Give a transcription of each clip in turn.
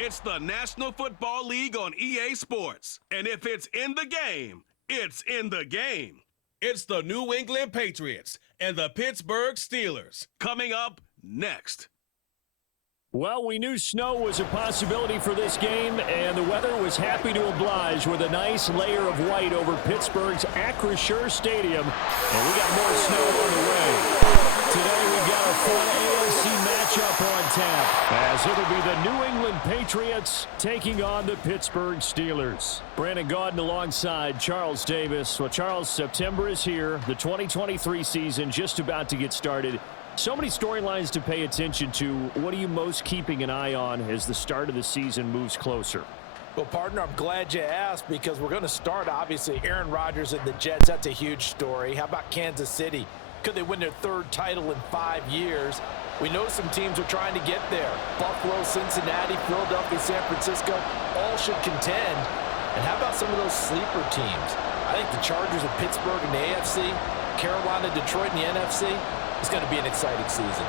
It's the National Football League on EA Sports. And if it's in the game, it's in the game. It's the New England Patriots and the Pittsburgh Steelers coming up next. Well, we knew snow was a possibility for this game, and the weather was happy to oblige with a nice layer of white over Pittsburgh's Acrisure Stadium. And we got more snow on the way. Today we've got a fun AFC matchup on tap, as it'll be the New England Patriots taking on the Pittsburgh Steelers. Brandon Gaudin alongside Charles Davis. Well, Charles, September is here. The 2023 season just about to get started. So many storylines to pay attention to. What are you most keeping an eye on as the start of the season moves closer? Well, partner, I'm glad you asked because we're going to start, obviously, Aaron Rodgers and the Jets. That's a huge story. How about Kansas City? Could they win their third title in 5 years? We know some teams are trying to get there. Buffalo, Cincinnati, Philadelphia, San Francisco, all should contend. And how about some of those sleeper teams? I think the Chargers of Pittsburgh in the AFC, Carolina, Detroit in the NFC. It's going to be an exciting season.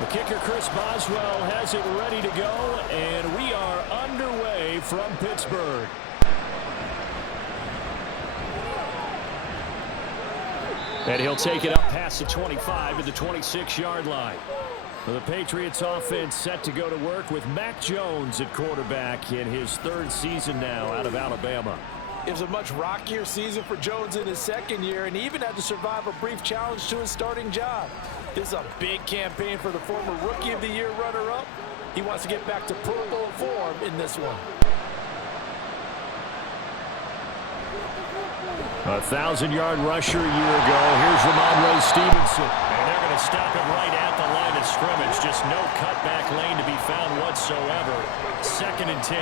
The kicker, Chris Boswell, has it ready to go, and we are underway from Pittsburgh. And he'll take it up past the 25 to the 26-yard line. Well, the Patriots offense set to go to work with Mac Jones at quarterback in his third season now out of Alabama. It was a much rockier season for Jones in his second year, and he even had to survive a brief challenge to his starting job. This is a big campaign for the former Rookie of the Year runner-up. He wants to get back to Pro Bowl form in this one. 1,000-yard rusher a year ago. Here's Ramondre Stevenson. And they're going to stop him right at the line of scrimmage. Just no cutback lane to be found whatsoever. 2nd and 10.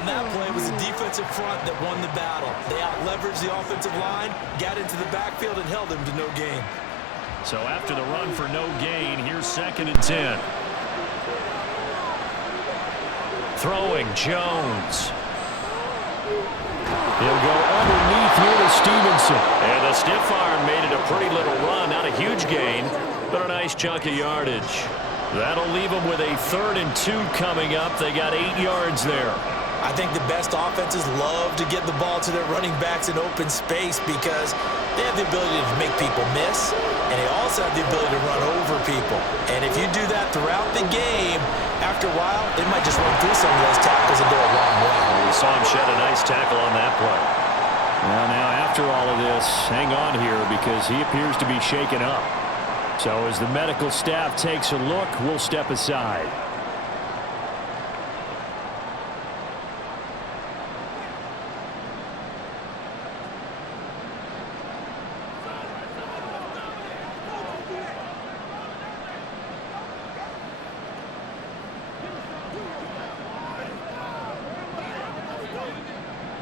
On that play, it was the defensive front that won the battle. They out-leveraged the offensive line, got into the backfield, and held him to no gain. So after the run for no gain, here's 2nd and 10. Throwing Jones. He'll go underneath here to Stevenson. And the stiff arm made it a pretty little run. Not a huge gain, but a nice chunk of yardage. That'll leave them with a 3rd and 2 coming up. They got 8 yards there. I think the best offenses love to get the ball to their running backs in open space because they have the ability to make people miss, and they also have the ability to run over people. And if you do that throughout the game, after a while, they might just run through some of those tackles and go a long way. Well, we saw him shed a nice tackle on that play. Well, now after all of this, hang on here because he appears to be shaken up. So as the medical staff takes a look, we'll step aside.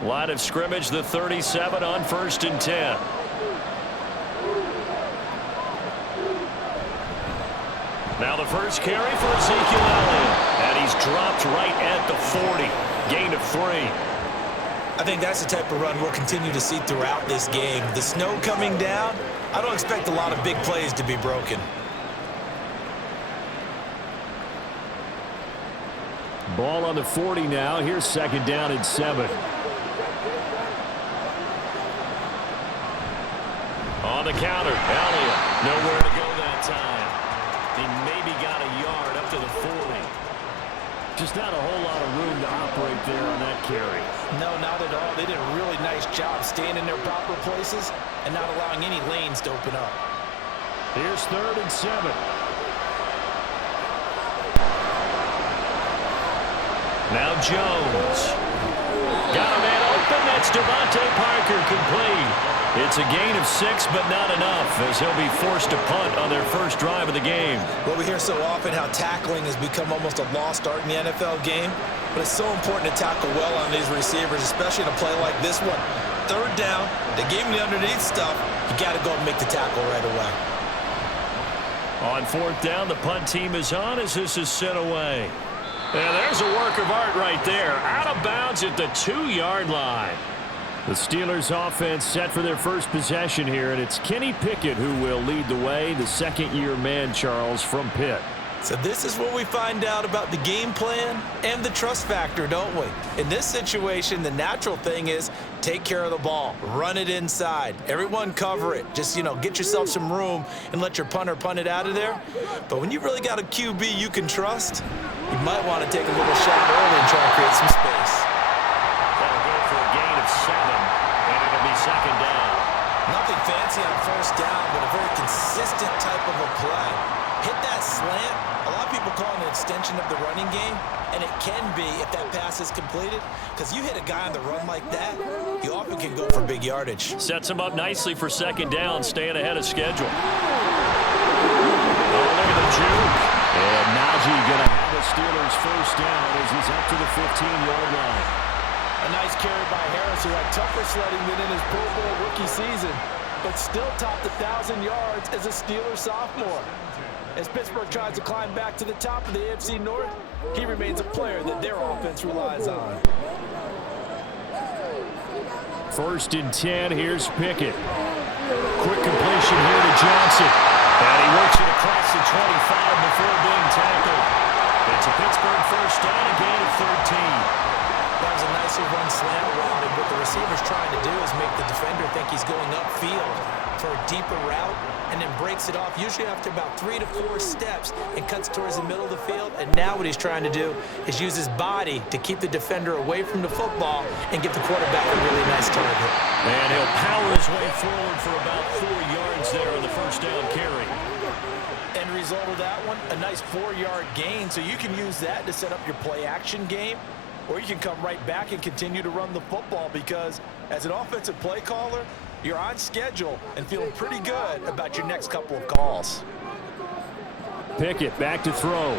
Line of scrimmage, the 37 on 1st and 10. Now the first carry for Ezekiel Elliott. And he's dropped right at the 40. Gain of 3. I think that's the type of run we'll continue to see throughout this game. The snow coming down, I don't expect a lot of big plays to be broken. Ball on the 40 now. Here's 2nd down and 7. On the counter, Elliott. Nowhere to go that time. He maybe got a yard up to the 40. Just not a whole lot of room to operate there on that carry. No, not at all. They did a really nice job staying in their proper places and not allowing any lanes to open up. Here's 3rd and 7. Now Jones. Got a man open. That's Devontae Parker complete. It's a gain of 6, but not enough, as he'll be forced to punt on their first drive of the game. Well, we hear so often how tackling has become almost a lost art in the NFL game, but it's so important to tackle well on these receivers, especially in a play like this one. Third down, they gave him the underneath stuff. You got to go and make the tackle right away. On fourth down, the punt team is on as this is sent away. And there's a work of art right there. Out of bounds at the 2-yard line. The Steelers offense set for their first possession here, and it's Kenny Pickett who will lead the way, the second-year man, Charles, from Pitt. So this is where we find out about the game plan and the trust factor, don't we? In this situation, the natural thing is take care of the ball, run it inside, everyone cover it. Just, get yourself some room and let your punter punt it out of there. But when you really got a QB you can trust, you might want to take a little shot early and try to create some space. That'll go for a gain of 7, and it'll be second down. Nothing fancy on first down, but a very consistent type of a play. Hit that slant. A lot of people call it an extension of the running game, and it can be if that pass is completed, because you hit a guy on the run like that, you often can go for big yardage. Sets him up nicely for second down, staying ahead of schedule. Oh, look at the juke. And Najee going to have the Steelers first down as he's up to the 15-yard line. A nice carry by Harris, who had tougher sledding than in his Pro Bowl rookie season, but still topped 1,000 yards as a Steelers sophomore. As Pittsburgh tries to climb back to the top of the AFC North, he remains a player that their offense relies on. First and 10, here's Pickett. Quick completion here to Johnson. And he works it across the 25 before being tackled. It's a Pittsburgh first down, a gain of 13. That was a nicely run slant route, and what the receiver's trying to do is make the defender think he's going upfield for a deeper route, and then breaks it off, usually after about 3 to 4 steps, and cuts towards the middle of the field. And now what he's trying to do is use his body to keep the defender away from the football and give the quarterback a really nice target. And he'll power his way forward for about 4 yards there on the first down carry. End result of that one, a nice 4-yard gain, so you can use that to set up your play-action game, or you can come right back and continue to run the football, because as an offensive play caller, you're on schedule and feeling pretty good about your next couple of calls. Pickett back to throw. Over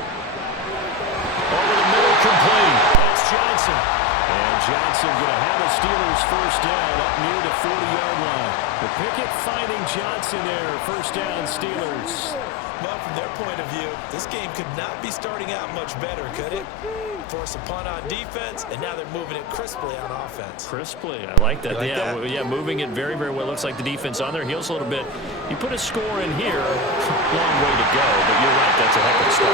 the middle, complete. That's Johnson. And Johnson going to have the Steelers first down up near the 40-yard line. But Pickett finding Johnson there. First down, Steelers. Well, from their point of view, this game could not be starting out much better, could it? Force a punt on defense, and now they're moving it crisply on offense. Crisply, I like that. You like that? Moving it very, very well. Looks like the defense on their heels a little bit. You put a score in here, long way to go, but you're right, that's a heck of a start.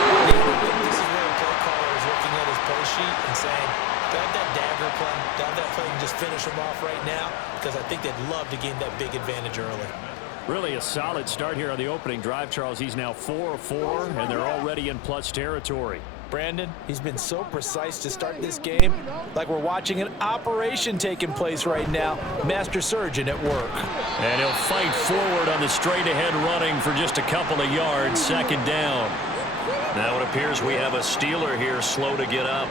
This is where a play caller is looking at his play sheet and saying, do I have that dagger play? Do I have that play and just finish him off right now? Because I think they'd love to gain that big advantage early. Really a solid start here on the opening drive, Charles. He's now 4 of 4, and they're already in plus territory. Brandon, he's been so precise to start this game, like we're watching an operation taking place right now. Master surgeon at work. And he'll fight forward on the straight-ahead running for just a couple of yards, second down. Now it appears we have a Steeler here slow to get up.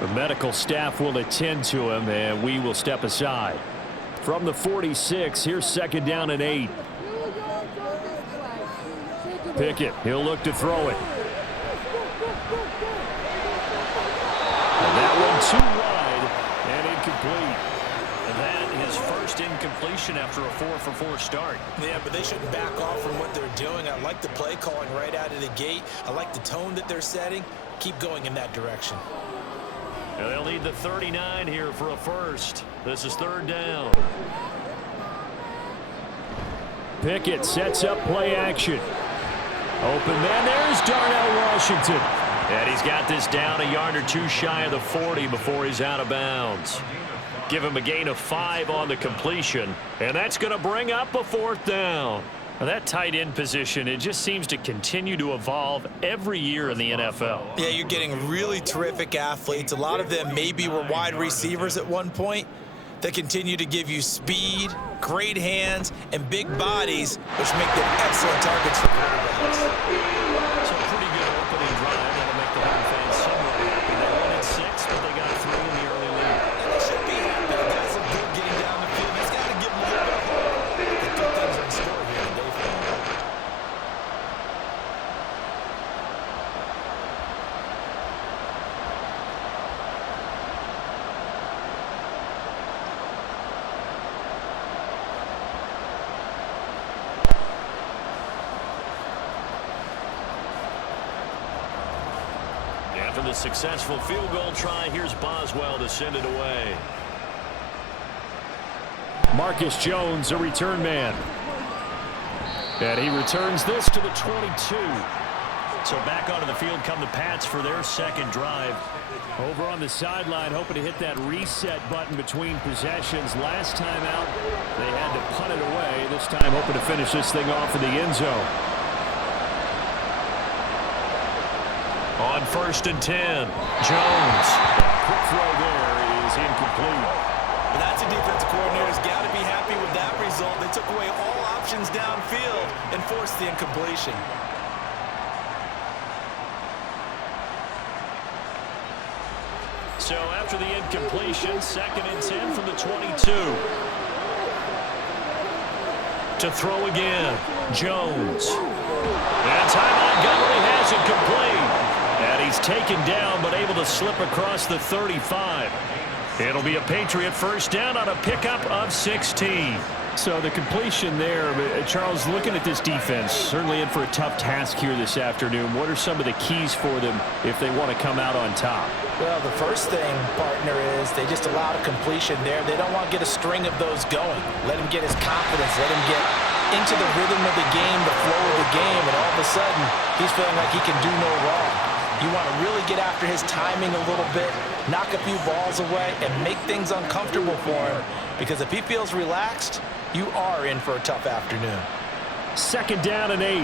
The medical staff will attend to him, and we will step aside. From the 46, here's second down and 8. Pickett, he'll look to throw it. And that one too wide and incomplete. And that is first incompletion after a 4-for-4 start. Yeah, but they shouldn't back off from what they're doing. I like the play calling right out of the gate. I like the tone that they're setting. Keep going in that direction. And they'll need the 39 here for a first. This is third down. Pickett sets up play action. Open man, there's Darnell Washington. And he's got this down a yard or two shy of the 40 before he's out of bounds. Give him a gain of 5 on the completion. And that's going to bring up a fourth down. Now that tight end position, it just seems to continue to evolve every year in the NFL. Yeah, you're getting really terrific athletes. A lot of them maybe were wide receivers at one point. They continue to give you speed, great hands, and big bodies, which make them excellent targets for quarterbacks. So a pretty good opening drive. That'll make the home fans somewhat happy. They won at 6, but they got 3 in the early lead. And they should be happy. The guys are good getting down the field. He's got to give them a little bit of hope. After the successful field goal try, here's Boswell to send it away. Marcus Jones, a return man. And he returns this to the 22. So back onto the field come the Pats for their second drive. Over on the sideline, hoping to hit that reset button between possessions. Last time out, they had to punt it away. This time, hoping to finish this thing off in the end zone. On 1st and 10, Jones. Quick throw there is incomplete. But that's a defensive coordinator's got to be happy with that result. They took away all options downfield and forced the incompletion. So after the incompletion, 2nd and 10 from the 22. To throw again, Jones. And Ty Montgomery has it complete. And he's taken down but able to slip across the 35. It'll be a Patriot first down on a pickup of 16. So the completion there, Charles, looking at this defense, certainly in for a tough task here this afternoon. What are some of the keys for them if they want to come out on top? Well, the first thing, partner, is they just allowed a completion there. They don't want to get a string of those going. Let him get his confidence. Let him get into the rhythm of the game, the flow of the game, and all of a sudden, he's feeling like he can do no wrong. You want to really get after his timing a little bit, knock a few balls away, and make things uncomfortable for him. Because if he feels relaxed, you are in for a tough afternoon. 2nd down and 8.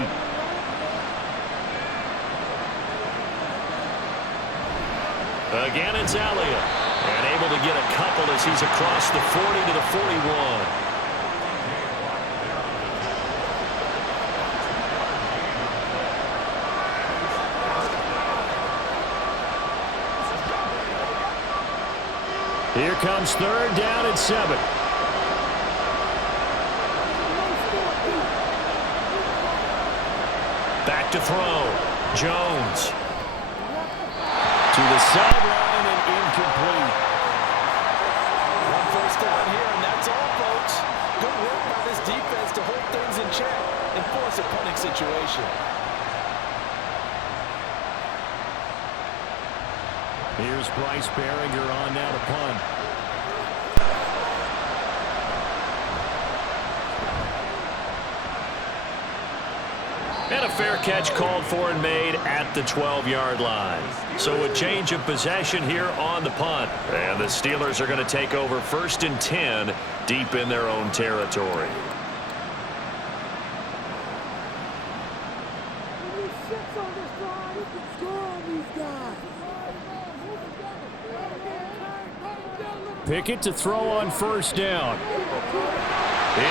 Again, it's Elliott. And able to get a couple as he's across the 40 to the 41. Here comes 3rd down and 7. Back to throw. Jones. To the sideline and incomplete. One first down here, and that's all, folks. Good work by this defense to hold things in check and force a punting situation. Here's Bryce Behringer on now to punt. And a fair catch called for and made at the 12-yard line. So a change of possession here on the punt. And the Steelers are going to take over 1st and 10 deep in their own territory. Pickett to throw on 1st down.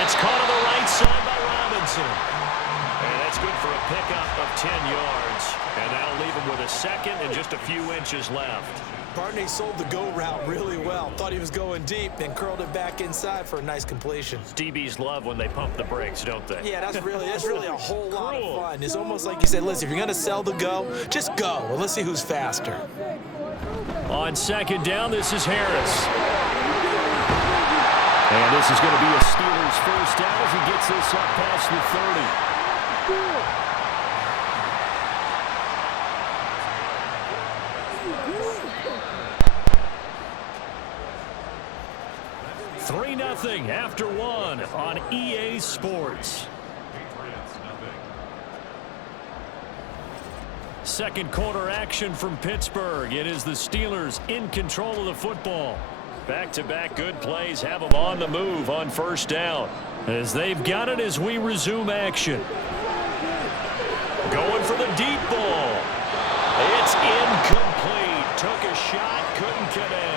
It's caught on the right side by Robinson. And that's good for a pickup of 10 yards. And that'll leave him with a 2nd and just a few inches left. Barney sold the go route really well. Thought he was going deep, then curled it back inside for a nice completion. DBs love when they pump the brakes, don't they? Yeah, that's really a whole lot of fun. It's almost like you said, listen, if you're going to sell the go, just go. Well, let's see who's faster. On 2nd down, this is Harris. And this is going to be a Steelers first down as he gets this up past the 30. 3-0 after 1 on EA Sports. Second quarter action from Pittsburgh. It is the Steelers in control of the football. Back-to-back good plays have them on the move on 1st down. As they've got it as we resume action. Going for the deep ball. It's incomplete. Took a shot, couldn't connect.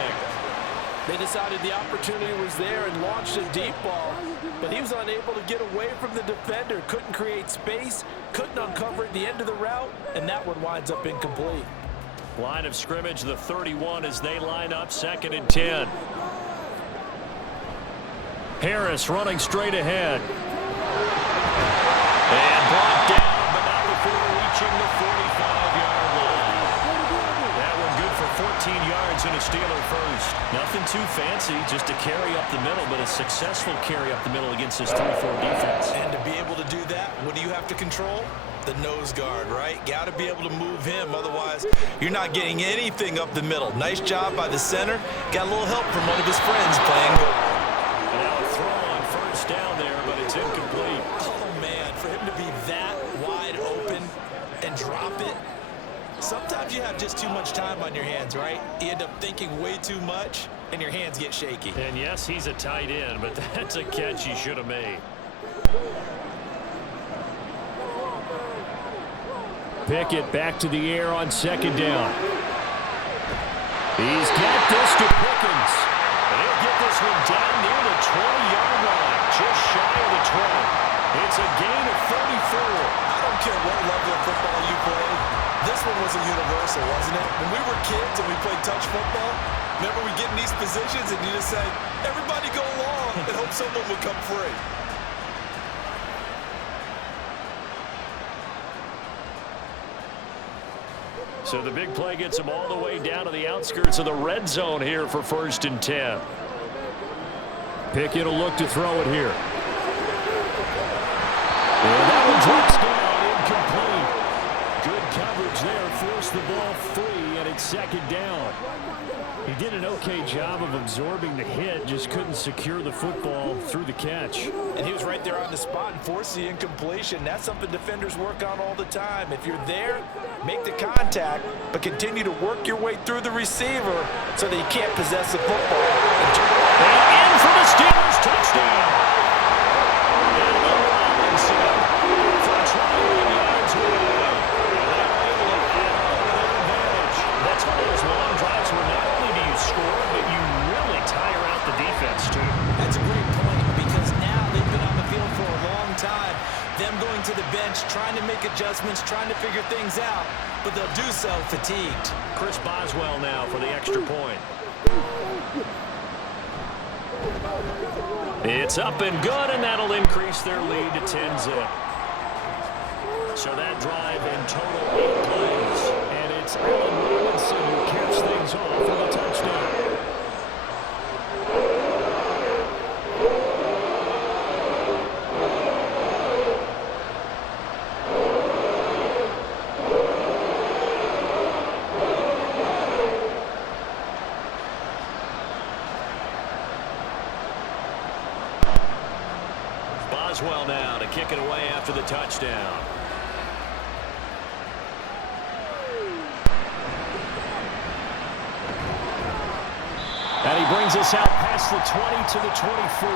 They decided the opportunity was there and launched a deep ball, but he was unable to get away from the defender. Couldn't create space, couldn't uncover at the end of the route, and that one winds up incomplete. Line of scrimmage, the 31 as they line up 2nd and 10. Harris running straight ahead. And brought down, but not before reaching the 45-yard line. That one good for 14 yards and a Steeler first. Nothing too fancy, just a carry up the middle, but a successful carry up the middle against this 3-4 defense. And to be able to do that, what do you have to control? The nose guard, right? Got to be able to move him. Otherwise, you're not getting anything up the middle. Nice job by the center. Got a little help from one of his friends playing goal. And now a throw on first down there, but it's incomplete. Oh, man, for him to be that wide open and drop it. Sometimes you have just too much time on your hands, right? You end up thinking way too much, and your hands get shaky. And yes, he's a tight end, but that's a catch he should have made. Pickett back to the air on second down. He's got this to Pickens. And he'll get this one down near the 20-yard line, just shy of the 20. It's a gain of 34. I don't care what level of football you play. This one was a universal, wasn't it? When we were kids and we played touch football, remember we get in these positions and you just say, everybody go along and hope someone would come free. So the big play gets him all the way down to the outskirts of the red zone here for 1st and 10. Pickett will look to throw it here. And that one drops down, incomplete. Good coverage there, forced the ball free, and it's second down. He did an okay job of absorbing the hit, just couldn't secure the football through the catch. And he was right there on the spot and forced the incompletion. That's something defenders work on all the time. If you're there, make the contact, but continue to work your way through the receiver so that he can't possess the football. And in for the Steelers, touchdown. And Robinson for 21 yards away. That's one of those long drives where not only do you score, but you really tire out the defense, too. That's a great point because now they've been on the field for a long time. Them going to the bench, trying to make adjustments, trying to figure things out, but they'll do so fatigued. Chris Boswell now for the extra point. It's up and good, and that'll increase their lead to 10-zip. So that drive in total 8 plays, and it's Allen Robinson who caps things off for the touchdown. Boswell now to kick it away after the touchdown. And he brings us out past the 20 to the 24.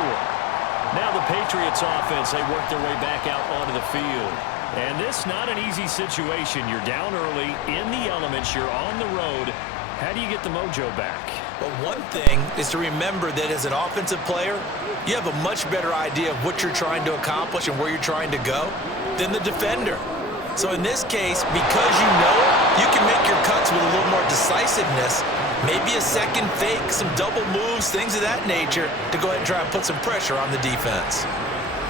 Now the Patriots offense, they work their way back out onto the field. And this not an easy situation. You're down early in the elements. You're on the road. How do you get the mojo back? Well, one thing is to remember that as an offensive player, you have a much better idea of what you're trying to accomplish and where you're trying to go than the defender. So in this case, because you know it, you can make your cuts with a little more decisiveness, maybe a second fake, some double moves, things of that nature, to go ahead and try and put some pressure on the defense.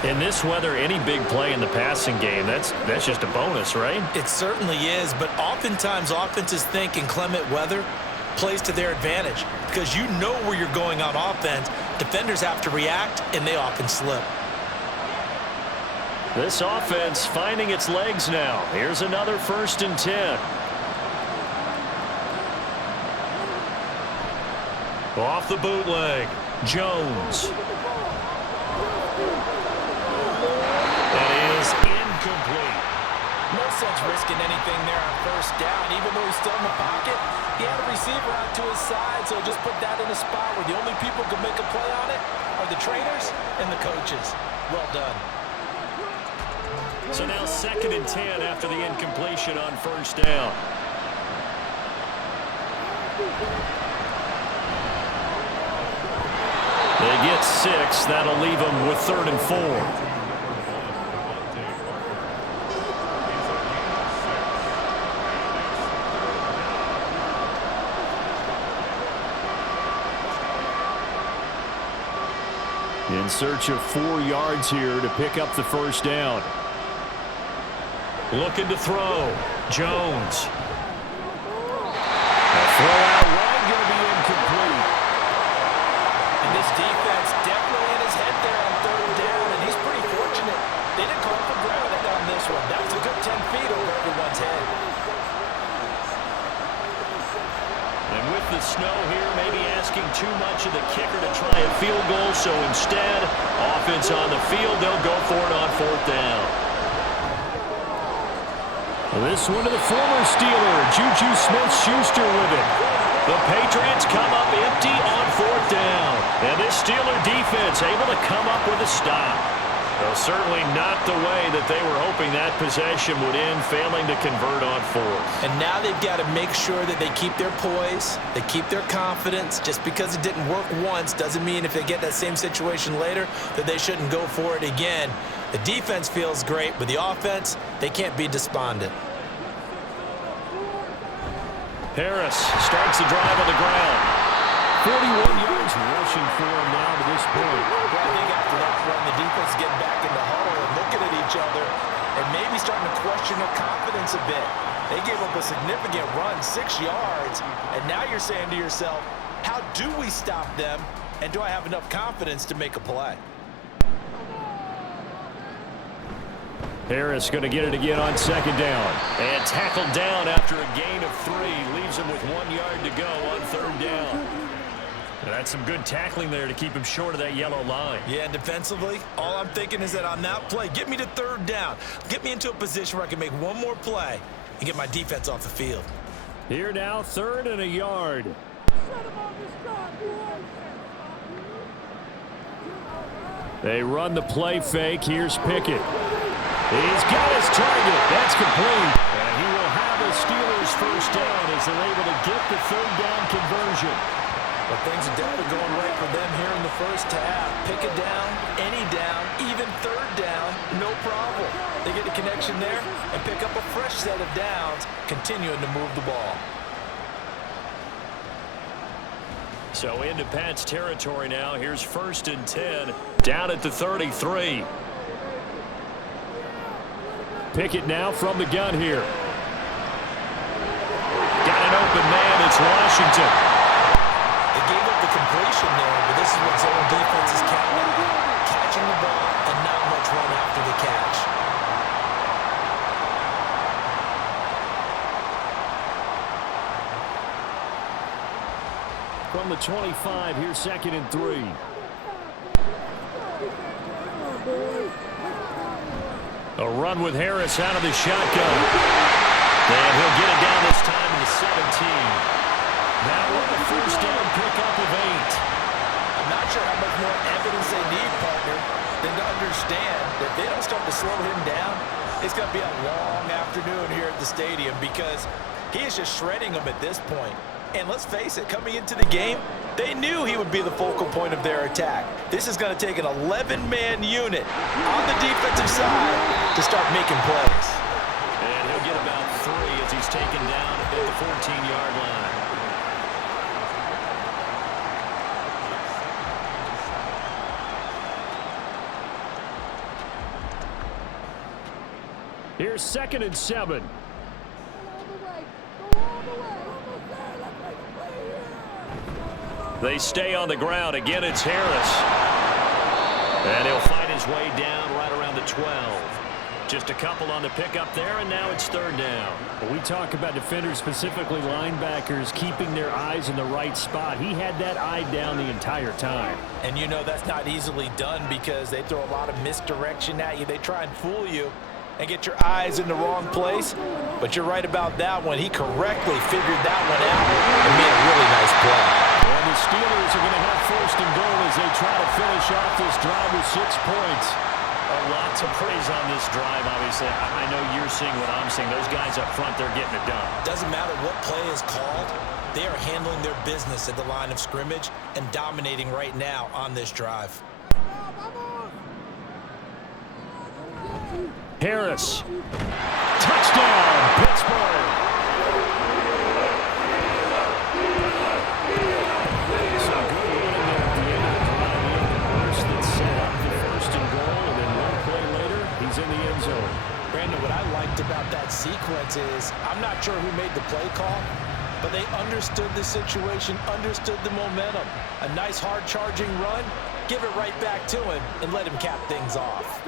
In this weather, any big play in the passing game, that's just a bonus, right? It certainly is, but oftentimes offenses think in clement weather plays to their advantage because you know where you're going on offense. Defenders have to react, and they often slip. This offense finding its legs now. Here's another 1st and 10. Off the bootleg, Jones. That is incomplete. No sense risking anything there on 1st down. Even though he's still in the pocket, he had a receiver out to his side, so just put that in a spot where the only people who can make a play on it are the trainers and the coaches. Well done. So now 2nd and 10 after the incompletion on 1st down. They get 6. That'll leave them with 3rd and 4. In search of 4 yards here to pick up the 1st down. Looking to throw. Jones. A throw out wide, going to be incomplete. And this defense definitely in his head there on 3rd down, and he's pretty fortunate. They didn't call for grounding on this one. That was a good 10 feet. know here, maybe asking too much of the kicker to try a field goal, so instead, offense on the field, they'll go for it on 4th down. This one to the former Steeler, Juju Smith-Schuster with it. The Patriots come up empty on 4th down. And this Steeler defense able to come up with a stop. Well, certainly not the way that they were hoping that possession would end, failing to convert on 4th. And now they've got to make sure that they keep their poise, they keep their confidence. Just because it didn't work once doesn't mean if they get that same situation later that they shouldn't go for it again. The defense feels great, but the offense, they can't be despondent. Harris starts the drive on the ground. 41 yards rushing for him now to this point. Well, I think after that run, the defense is getting back in the huddle and looking at each other and maybe starting to question their confidence a bit. They gave up a significant run, 6 yards, and now you're saying to yourself, how do we stop them, and do I have enough confidence to make a play? Harris going to get it again on 2nd down. And tackled down after a gain of 3. Leaves him with 1 yard to go on 3rd down. And that's some good tackling there to keep him short of that yellow line. Yeah, defensively, all I'm thinking is that on that play, get me to 3rd down. Get me into a position where I can make one more play and get my defense off the field. Here now, 3rd and a yard. They run the play fake. Here's Pickett. He's got his target. That's complete. And he will have the Steelers 1st down as they're able to get the 3rd down conversion. But things are definitely going right for them here in the 1st half. Pick it down, any down, even 3rd down, no problem. They get a connection there and pick up a fresh set of downs, continuing to move the ball. So into Pat's territory now. Here's 1st and 10, down at the 33. Pickett now from the gun here. Got an open man. It's Washington. They gave up the completion there, but this is what zone defense is counting. Catching the ball and not much run after the catch. From the 25, here's 2nd and 3. A run with Harris out of the shotgun. And he'll get it down this time to the 17. Now with a 1st down pickup of 8. I'm not sure how much more evidence they need, partner, than to understand that if they don't start to slow him down, it's going to be a long afternoon here at the stadium because he is just shredding them at this point. And let's face it, coming into the game, they knew he would be the focal point of their attack. This is going to take an 11-man unit on the defensive side to start making plays. And he'll get about 3 as he's taken down at the 14-yard line. Here's 2nd and 7. They stay on the ground. Again, it's Harris. And he'll find his way down right around the 12. Just a couple on the pickup there, and now it's 3rd down. We talk about defenders, specifically linebackers, keeping their eyes in the right spot. He had that eye down the entire time. And you know that's not easily done because they throw a lot of misdirection at you. They try and fool you and get your eyes in the wrong place. But you're right about that one. He correctly figured that one out and made a really nice play. And the Steelers are going to have 1st and goal as they try to finish off this drive with 6 points. A lot to praise on this drive, obviously. I know you're seeing what I'm seeing. Those guys up front, they're getting it done. Doesn't matter what play is called. They are handling their business at the line of scrimmage and dominating right now on this drive. Harris. Touchdown, Pittsburgh. So good running there at the end of the drive. He had the burst that set up the 1st and goal, and then one play later, he's in the end zone. Brandon, what I liked about that sequence is I'm not sure who made the play call, but they understood the situation, understood the momentum. A nice hard-charging run, give it right back to him, and let him cap things off.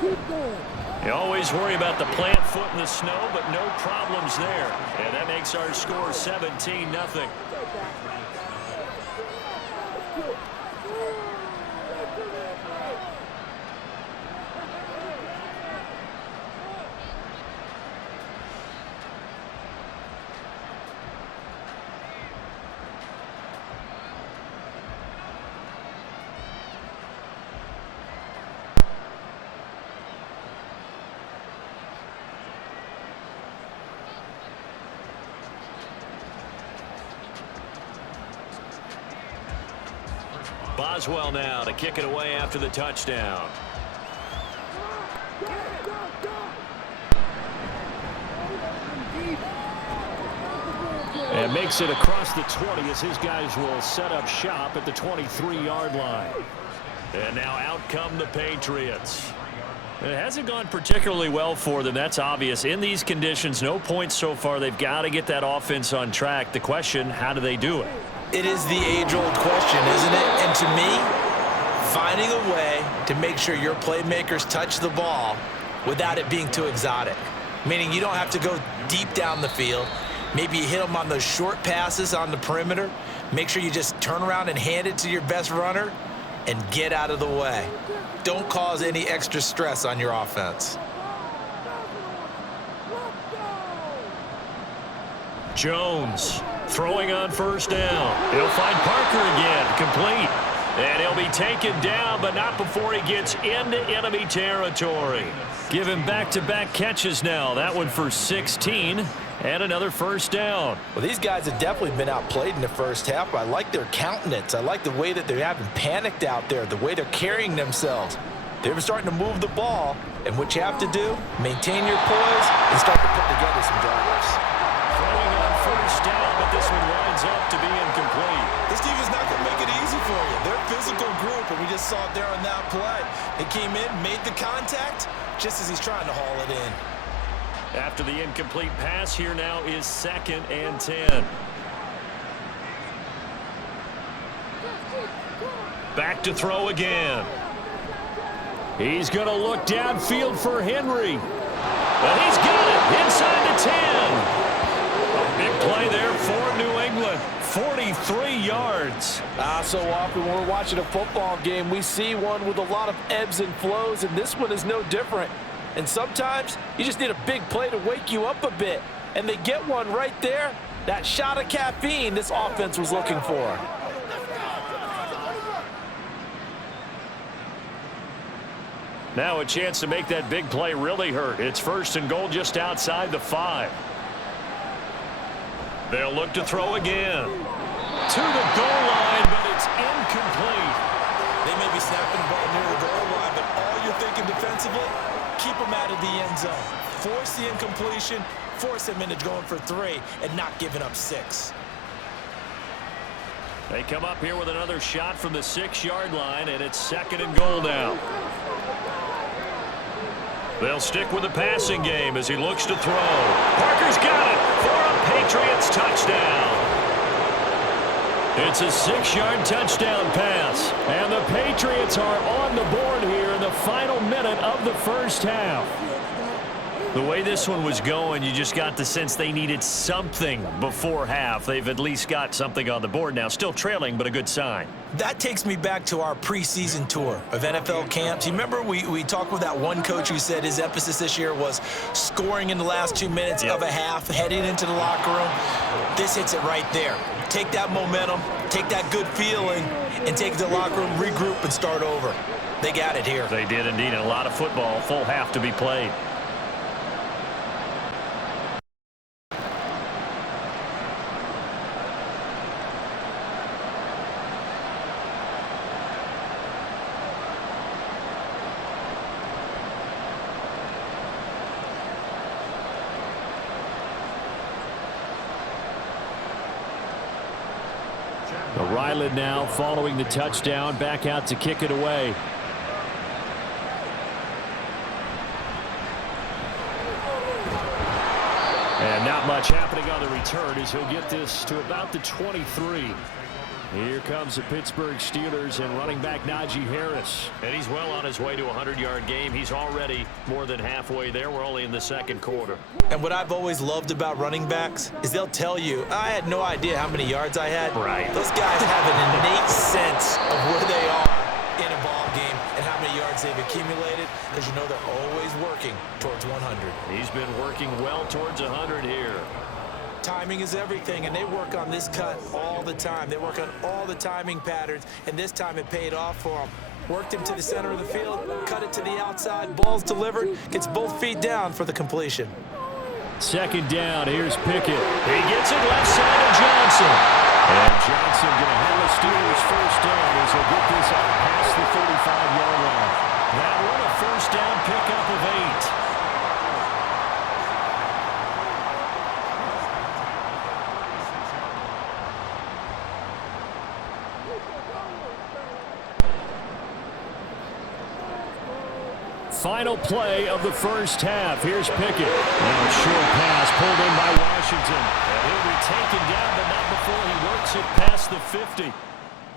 Keep going. You always worry about the plant foot in the snow, but no problems there. And that makes our score 17-0. Boswell now to kick it away after the touchdown. And makes it across the 20 as his guys will set up shop at the 23-yard line. And now out come the Patriots. It hasn't gone particularly well for them, that's obvious. In these conditions, no points so far. They've got to get that offense on track. The question, how do they do it? It is the age-old question, isn't it? And to me, finding a way to make sure your playmakers touch the ball without it being too exotic. Meaning you don't have to go deep down the field. Maybe you hit them on those short passes on the perimeter. Make sure you just turn around and hand it to your best runner and get out of the way. Don't cause any extra stress on your offense. Jones throwing on first down. He'll find Parker again, complete. And he'll be taken down, but not before he gets into enemy territory. Give him back-to-back catches now. That one for 16 and another first down. Well, these guys have definitely been outplayed in the first half. I like their countenance. I like the way that they haven't panicked out there, the way they're carrying themselves. They're starting to move the ball, and what you have to do, maintain your poise and start to put together some drives. Throwing on first down, but this one winds up to be incomplete. This team is not going to make it easy for you. They're a physical group, and we just saw it there on that play. They came in, made the contact, just as he's trying to haul it in. After the incomplete pass, here now is 2nd and 10. Back to throw again. He's going to look downfield for Henry. And he's got it inside the 10. A big play there for New England. 43 yards. So often when we're watching a football game, we see one with a lot of ebbs and flows, and this one is no different. And sometimes you just need a big play to wake you up a bit. And they get one right there. That shot of caffeine this offense was looking for. Now a chance to make that big play really hurt. It's 1st and goal just outside the 5. They'll look to throw again. To the goal line, but it's incomplete. They may be snapping the ball near the goal line, but all you're thinking defensively, keep them out of the end zone. Force the incompletion, force them into going for 3, and not giving up 6. They come up here with another shot from the 6-yard line, and it's 2nd and goal now. They'll stick with the passing game as he looks to throw. Parker's got it for a Patriots touchdown. It's a 6-yard touchdown pass, and the Patriots are on the board here in the final minute of the first half. The way this one was going, you just got the sense they needed something before half. They've at least got something on the board now. Still trailing, but a good sign. That takes me back to our preseason tour of NFL camps. You remember we talked with that one coach who said his emphasis this year was scoring in the last 2 minutes of a half, heading into the locker room. This hits it right there. Take that momentum, take that good feeling, and take it to the locker room, regroup, and start over. They got it here. They did indeed. A lot of football, full half to be played. Ryland now following the touchdown, back out to kick it away. And not much happening on the return as he'll get this to about the 23. Here comes the Pittsburgh Steelers and running back Najee Harris. And he's well on his way to a 100-yard game. He's already more than halfway there. We're only in the second quarter. And what I've always loved about running backs is they'll tell you, I had no idea how many yards I had. Right. Those guys have an innate sense of where they are in a ball game and how many yards they've accumulated, because you know they're always working towards 100. He's been working well towards 100 here. Timing is everything, and they work on this cut all the time. They work on all the timing patterns, and this time it paid off for them. Worked him to the center of the field, cut it to the outside, ball's delivered, gets both feet down for the completion. Second down, here's Pickett. He gets it left side of Johnson. And Johnson going to have a Steelers first down as he'll get this out past the 35-yard line. That one a first down pickup of 8. Final play of the first half. Here's Pickett. Now a short pass pulled in by Washington. And he'll be taken down, but not before he works it past the 50.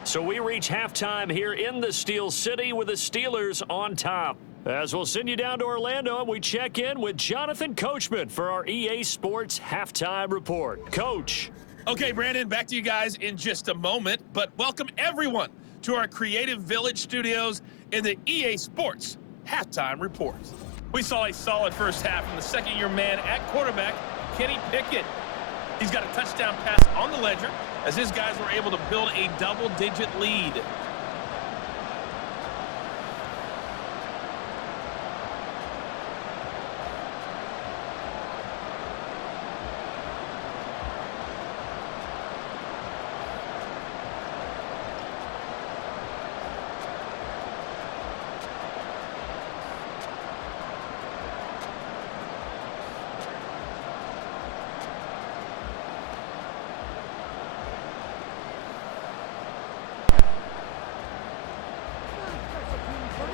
So we reach halftime here in the Steel City with the Steelers on top. As we'll send you down to Orlando, and we check in with Jonathan Coachman for our EA Sports Halftime Report. Coach. Okay, Brandon, back to you guys in just a moment, but welcome everyone to our Creative Village studios in the EA Sports Halftime Report. We saw a solid first half from the second-year man at quarterback, Kenny Pickett. He's got a touchdown pass on the ledger as his guys were able to build a double-digit lead.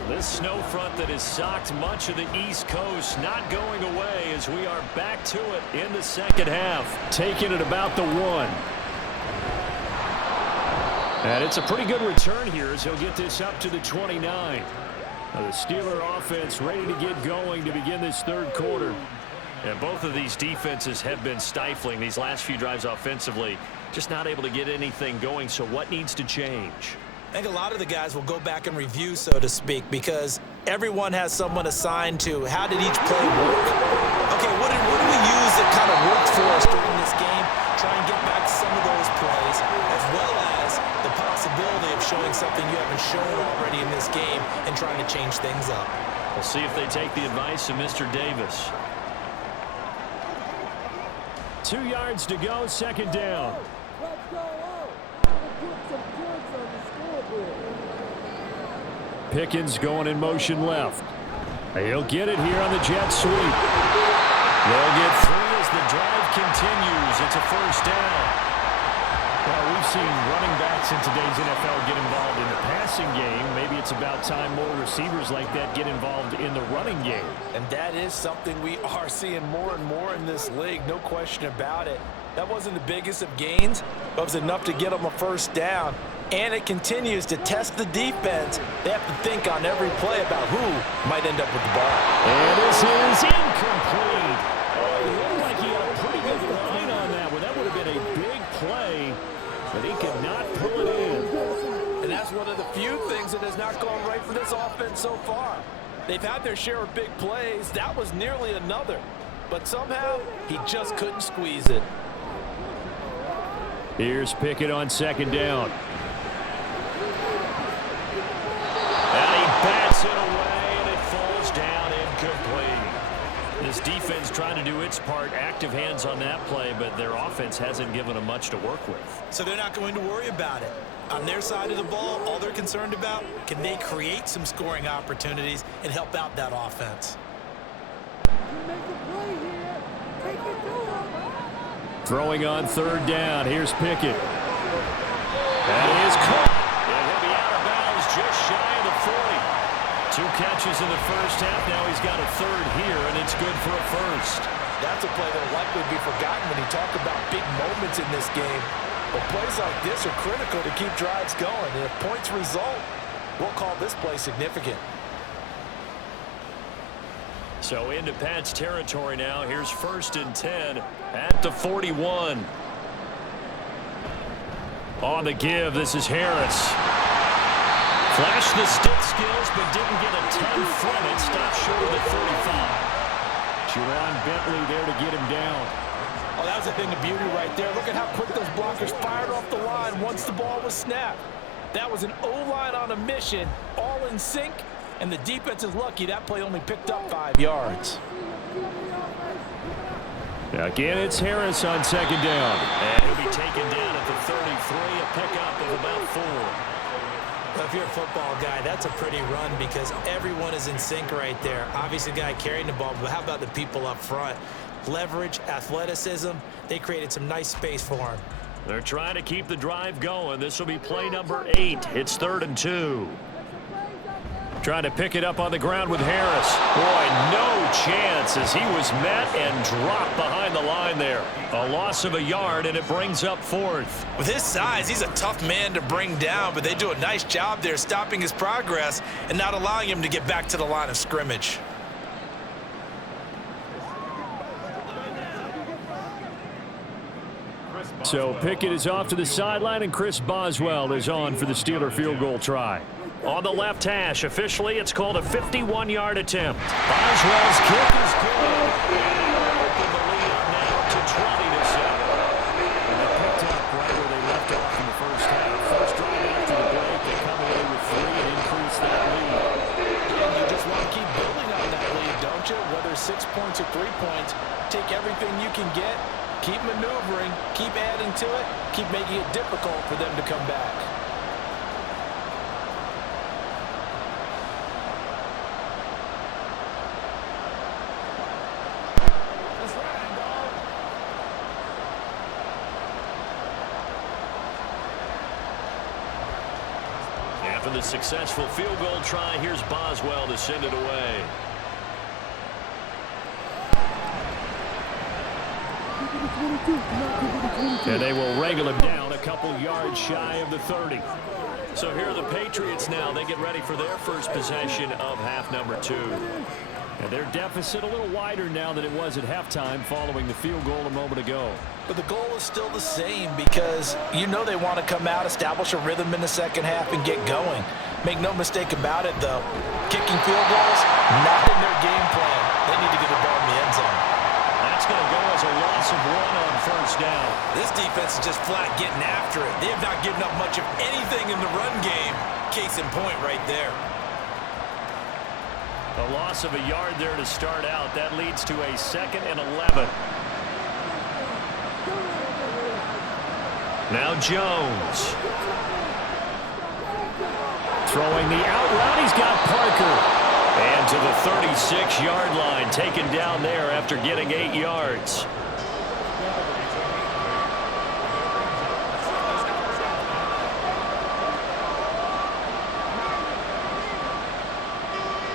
This snow front that has socked much of the East Coast not going away as we are back to it in the second half. Taking it about the 1. And it's a pretty good return here as he'll get this up to the 29. Now the Steeler offense ready to get going to begin this third quarter. And both of these defenses have been stifling these last few drives offensively. Just not able to get anything going. So what needs to change? I think a lot of the guys will go back and review, so to speak, because everyone has someone assigned to how did each play work. Okay, what do we use that kind of worked for us during this game? Try and get back some of those plays, as well as the possibility of showing something you haven't shown already in this game and trying to change things up. We'll see if they take the advice of Mr. Davis. 2 yards to go, second down. Pickens going in motion left. He'll get it here on the jet sweep. They'll get 3 as the drive continues. It's a first down. Well, we've seen running backs in today's NFL get involved in the passing game. Maybe it's about time more receivers like that get involved in the running game. And that is something we are seeing more and more in this league, no question about it. That wasn't the biggest of gains, but it was enough to get them a first down. And it continues to test the defense. They have to think on every play about who might end up with the ball. And this is incomplete. Oh, it looked like he had a pretty good line on that one. That would have been a big play, but he could not pull it in. And that's one of the few things that has not gone right for this offense so far. They've had their share of big plays. That was nearly another. But somehow, he just couldn't squeeze it. Here's Pickett on second down. And he bats it away, and it falls down incomplete. This defense trying to do its part, active hands on that play, but their offense hasn't given them much to work with. So they're not going to worry about it. On their side of the ball, all they're concerned about, can they create some scoring opportunities and help out that offense? Throwing on third down. Here's Pickett. That is caught. And he'll be out of bounds just shy of the 40. 2 catches in the first half. Now he's got a third here, and it's good for a first. That's a play that will likely be forgotten when you talk about big moments in this game. But plays like this are critical to keep drives going. And if points result, we'll call this play significant. So into Pat's territory now. Here's 1st and 10 at the 41. On the give, this is Harris. Flashed the stick skills, but didn't get a ton from it. Stopped short of the 35. Jerron Bentley there to get him down. Oh, that was a thing of beauty right there. Look at how quick those blockers fired off the line once the ball was snapped. That was an O-line on a mission, all in sync, and the defense is lucky that play only picked up 5 yards. Again, it's Harris on 2nd down. And he'll be taken down at the 33, a pickup of about 4. Well, if you're a football guy, that's a pretty run because everyone is in sync right there. Obviously, the guy carrying the ball, but how about the people up front? Leverage, athleticism, they created some nice space for him. They're trying to keep the drive going. This will be play number 8. It's 3rd and 2. Trying to pick it up on the ground with Harris. Boy, no chance as he was met and dropped behind the line there. A loss of a yard, and it brings up 4th. With his size, he's a tough man to bring down, but they do a nice job there stopping his progress and not allowing him to get back to the line of scrimmage. So Pickett is off to the sideline, and Chris Boswell is on for the Steeler field goal try. On the left hash, officially, it's called a 51-yard attempt. Boswell's kick is good. Open the lead up now to 20-7. And they picked up right where they left off in the first half. First drive after the break, they come away with 3 and increase that lead. And you just want to keep building on that lead, don't you? Whether 6 points or 3 points, take everything you can get, keep maneuvering, keep adding to it, keep making it difficult for them to come back. After the successful field goal try, here's Boswell to send it away. And they will wrangle him down a couple yards shy of the 30. So here are the Patriots now. They get ready for their first possession of half number 2. And their deficit a little wider now than it was at halftime following the field goal a moment ago. But the goal is still the same because you know they want to come out, establish a rhythm in the second half, and get going. Make no mistake about it, though. Kicking field goals, not in their game plan. They need to get the ball in the end zone. That's going to go as a loss of 1 on first down. This defense is just flat getting after it. They have not given up much of anything in the run game. Case in point right there. A loss of a yard there to start out. That leads to a 2nd and 11. Now Jones. Throwing the out route. He's got Parker. And to the 36-yard line, taken down there after getting 8 yards.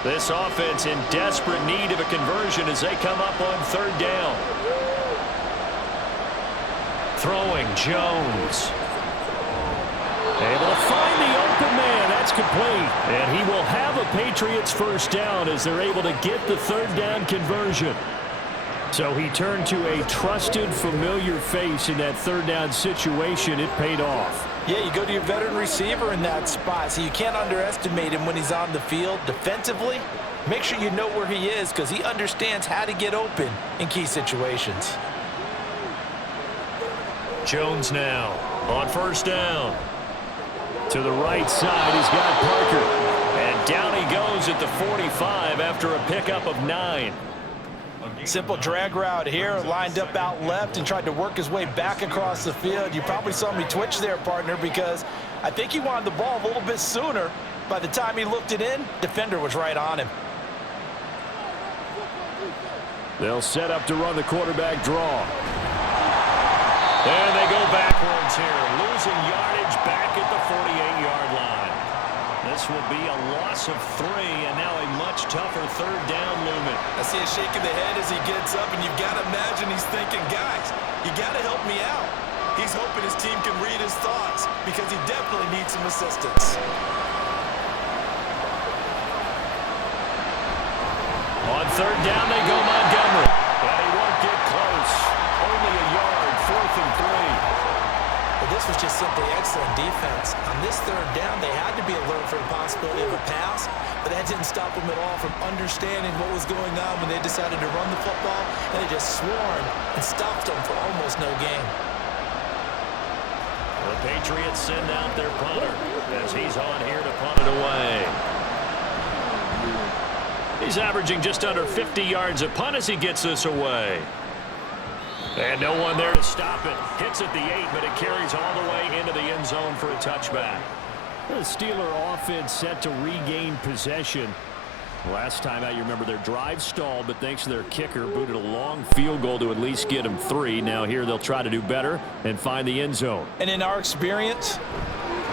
This offense in desperate need of a conversion as they come up on 3rd down. Throwing Jones. Able to find the open man. That's complete. And he will have a Patriots first down as they're able to get the 3rd down conversion. So he turned to a trusted, familiar face in that 3rd down situation. It paid off. Yeah, you go to your veteran receiver in that spot, so you can't underestimate him when he's on the field. Defensively, make sure you know where he is because he understands how to get open in key situations. Jones now on first down. To the right side, he's got Parker. And down he goes at the 45 after a pickup of 9. Simple drag route here, lined up out left and tried to work his way back across the field. You probably saw me twitch there, partner, because I think he wanted the ball a little bit sooner. By the time he looked it in, defender was right on him. They'll set up to run the quarterback draw. And they go backwards here, losing yardage back at the 48-yard line. This will be a loss of 3, and now a much tougher 3rd down looming. I see a shake of the head as he gets up, and you've got to imagine he's thinking, guys, you got to help me out. He's hoping his team can read his thoughts because he definitely needs some assistance. On third down, they go Montgomery. And he won't get close. Only a yard, 4th and 3. But this was just simply excellent defense. On this third down, they had to be alert for the possibility of a pass, but that didn't stop them at all from understanding what was going on when they decided to run the football, and they just swarmed and stopped them for almost no gain. The Patriots send out their punter as he's on here to punt it away. He's averaging just under 50 yards a punt as he gets this away. And no one there to stop it. Hits at the 8, but it carries all the way into the end zone for a touchback. The Steeler offense set to regain possession. Last time out, you remember their drive stalled, but thanks to their kicker, booted a long field goal to at least get them 3. Now here they'll try to do better and find the end zone. And in our experience,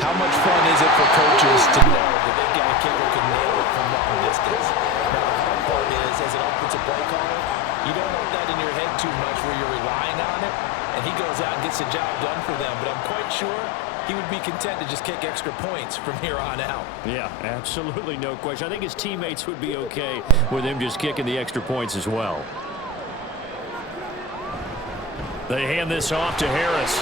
how much fun is it for coaches to know that they've got a kicker who can nail it from long distance? Now, the hard part is, as an offensive play caller, you don't want that in your head too much where you're relying on it, and he goes out and gets the job done for them. But I'm quite sure he would be content to just kick extra points from here on out. Yeah, absolutely no question. I think his teammates would be okay with him just kicking the extra points as well. They hand this off to Harris.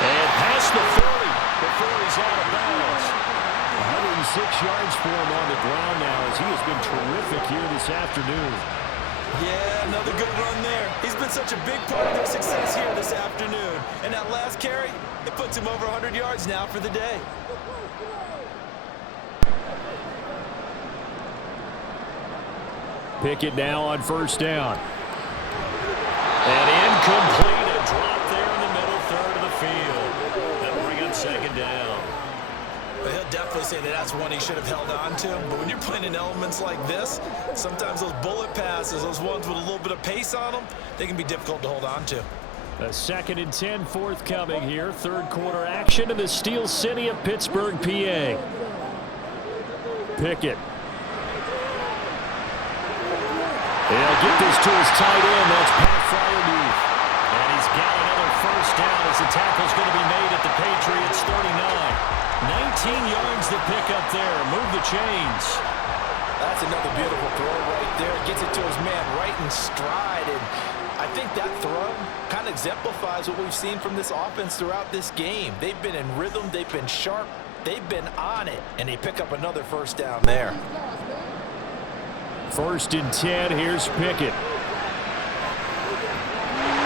And past the 40 before he's out of bounds. 106 yards for him on the ground now as he has been terrific here this afternoon. Yeah, another good run there. He's been such a big part of their success here this afternoon. And that last carry, it puts him over 100 yards now for the day. Pickett now on first down. And incomplete. A drop there in the middle third of the field. That'll bring up second down. Well, he'll definitely say that that's one he should have held on to. But when you're playing in elements like this, sometimes those bullet passes, those ones with a little bit of pace on them, they can be difficult to hold on to. A 2nd and 10 forthcoming here. Third quarter action in the Steel City of Pittsburgh, PA. Pickett. He'll get this to his tight end. That's Pat Fryermuth. And he's got another first down as the tackle's going to be made at the Patriots 39. 19 yards to pick up there. Move the chains. That's another beautiful throw right there. Gets it to his man right in stride. And I think that throw kind of exemplifies what we've seen from this offense throughout this game. They've been in rhythm. They've been sharp. They've been on it. And they pick up another first down there. 1st and 10. Here's Pickett.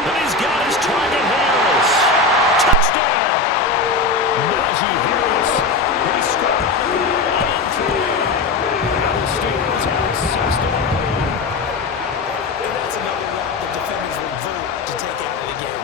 And he's got his target, Harris. Touchdown. Najee Harris. He scored 1-3. Now the Steelers have 6-1. And that's another route that defenders will vote to take out of the game.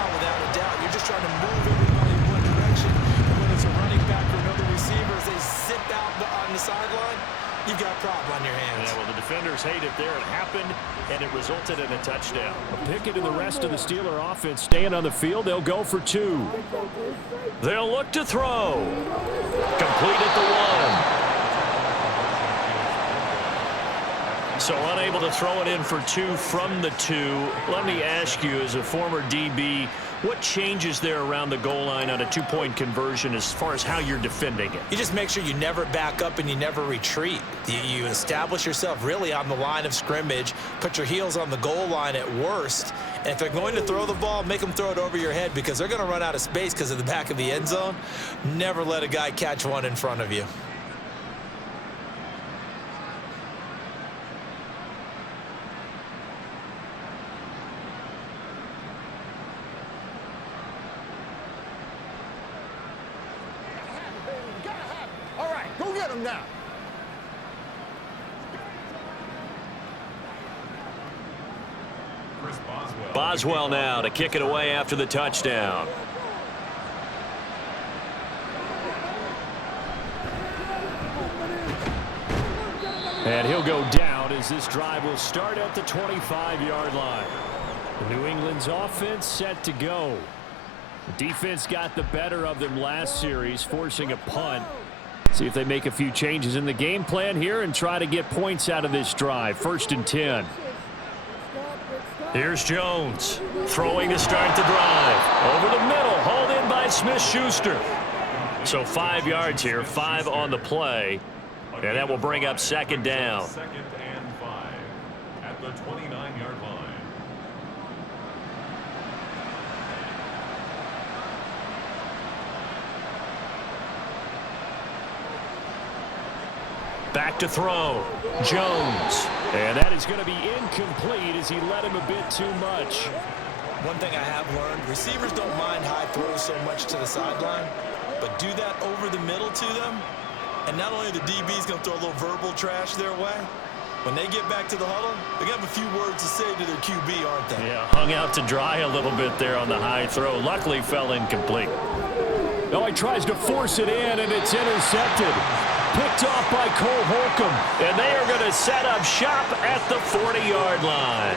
Oh, without a doubt. You're just trying to move everybody in one direction. And when it's a running back or another receiver, as they zip out on the sideline, you've got a problem on your hands. Yeah, well, the defenders hate it there. It happened, and it resulted in a touchdown. Pickett and the rest of the Steeler offense staying on the field. They'll go for 2. They'll look to throw. Complete at the 1. So unable to throw it in for 2 from the 2. Let me ask you, as a former DB, what changes there around the goal line on a 2-point conversion as far as how you're defending it? You just make sure you never back up and you never retreat. You establish yourself really on the line of scrimmage, put your heels on the goal line at worst, and if they're going to throw the ball, make them throw it over your head because they're going to run out of space because of the back of the end zone. Never let a guy catch one in front of you. Go get him now. Boswell now to kick it away after the touchdown. And he'll go down as this drive will start at the 25-yard line. New England's offense set to go. The defense got the better of them last series, forcing a punt. See if they make a few changes in the game plan here and try to get points out of this drive. 1st and 10. Here's Jones throwing to start the drive. Over the middle, hauled in by Smith-Schuster. So 5 yards here, 5 on the play. And that will bring up second down. Second and 5 at the 29-yard line. Back to throw. Jones. And that is going to be incomplete as he led him a bit too much. One thing I have learned, receivers don't mind high throws so much to the sideline, but do that over the middle to them, and not only the DB's going to throw a little verbal trash their way, when they get back to the huddle, they're going to have a few words to say to their QB, aren't they? Yeah, hung out to dry a little bit there on the high throw. Luckily fell incomplete. Oh, he tries to force it in, and it's intercepted. Picked off by Cole Holcomb, and they are going to set up shop at the 40-yard line.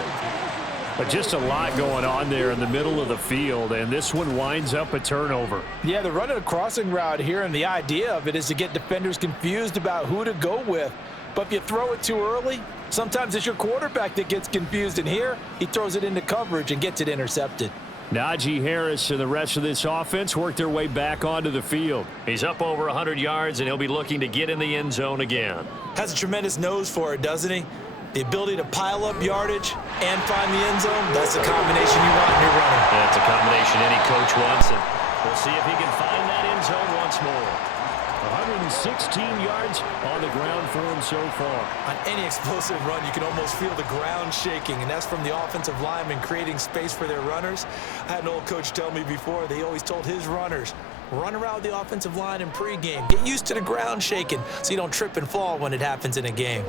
But just a lot going on there in the middle of the field, and this one winds up a turnover. Yeah, they're running a crossing route here, and the idea of it is to get defenders confused about who to go with. But if you throw it too early, sometimes it's your quarterback that gets confused, and here he throws it into coverage and gets it intercepted. Najee Harris and the rest of this offense work their way back onto the field. He's up over 100 yards, and he'll be looking to get in the end zone again. Has a tremendous nose for it, doesn't he? The ability to pile up yardage and find the end zone, that's the combination you want in your runner. That's a combination any coach wants, and we'll see if he can find that end zone once more. 116 yards on the ground for him so far. On any explosive run, you can almost feel the ground shaking, and that's from the offensive linemen creating space for their runners. I had an old coach tell me before, they always told his runners, run around the offensive line in pregame. Get used to the ground shaking so you don't trip and fall when it happens in a game.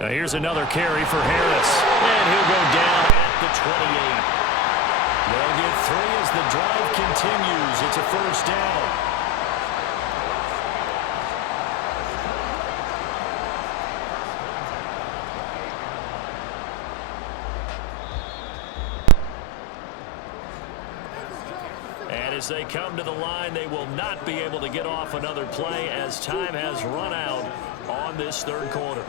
Now here's another carry for Harris, and he'll go down at the 28. They'll get 3 as the drive continues. It's a first down. As they come to the line, they will not be able to get off another play as time has run out on this third quarter.